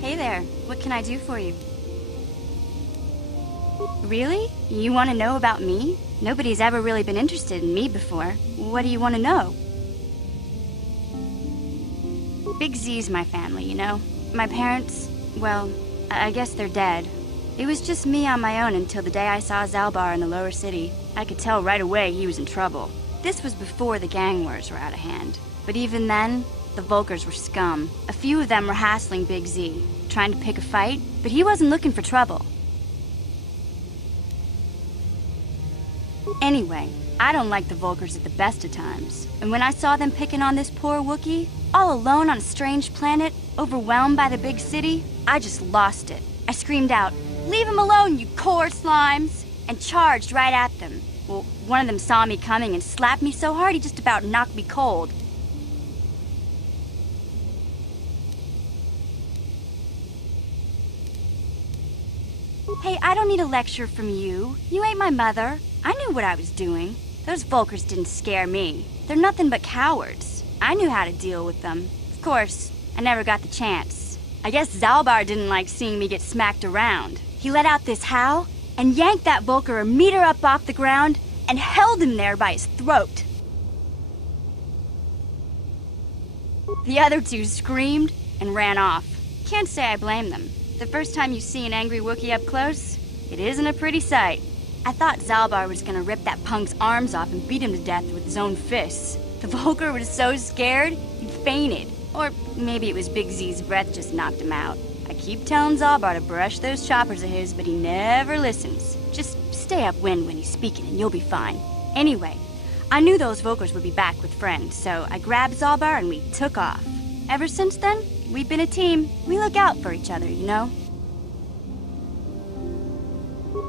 Hey there, what can I do for you? Really? You want to know about me? Nobody's ever really been interested in me before. What do you want to know? Big Z's my family, you know? My parents, well, I guess they're dead. It was just me on my own until the day I saw Zalbar in the lower city. I could tell right away he was in trouble. This was before the gang wars were out of hand. But even then, the Volkers were scum. A few of them were hassling Big Z, trying to pick a fight, but he wasn't looking for trouble. Anyway, I don't like the Volkers at the best of times. And when I saw them picking on this poor Wookiee, all alone on a strange planet, overwhelmed by the big city, I just lost it. I screamed out, "Leave him alone, you core slimes!" and charged right at them. Well, one of them saw me coming and slapped me so hard he just about knocked me cold. Hey, I don't need a lecture from you. You ain't my mother. I knew what I was doing. Those Volkers didn't scare me. They're nothing but cowards. I knew how to deal with them. Of course, I never got the chance. I guess Zalbar didn't like seeing me get smacked around. He let out this howl and yanked that Volker a meter up off the ground and held him there by his throat. The other two screamed and ran off. Can't say I blame them. The first time you see an angry Wookiee up close, it isn't a pretty sight. I thought Zalbar was gonna rip that punk's arms off and beat him to death with his own fists. The Volker was so scared, he fainted. Or maybe it was Big Z's breath just knocked him out. I keep telling Zalbar to brush those choppers of his, but he never listens. Just stay upwind when he's speaking and you'll be fine. Anyway, I knew those Volkers would be back with friends, so I grabbed Zalbar and we took off. Ever since then, we've been a team. We look out for each other, you know?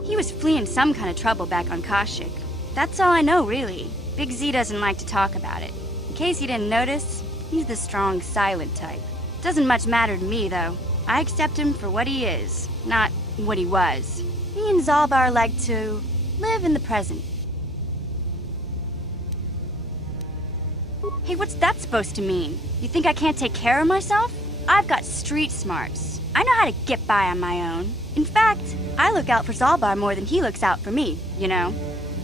He was fleeing some kind of trouble back on Kashyyyk. That's all I know, really. Big Z doesn't like to talk about it. In case you didn't notice, he's the strong, silent type. Doesn't much matter to me, though. I accept him for what he is, not what he was. Me and Zalbar like to live in the present. Hey, what's that supposed to mean? You think I can't take care of myself? I've got street smarts. I know how to get by on my own. In fact, I look out for Zalbar more than he looks out for me, you know?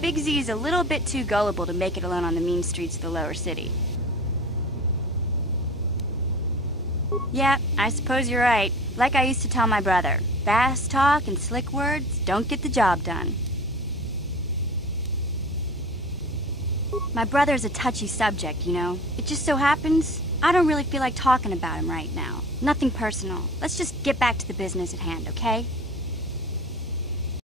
Big Z's a little bit too gullible to make it alone on the mean streets of the lower city. Yeah, I suppose you're right. Like I used to tell my brother, fast talk and slick words don't get the job done. My brother's a touchy subject, you know? It just so happens I don't really feel like talking about him right now. Nothing personal. Let's just get back to the business at hand, okay?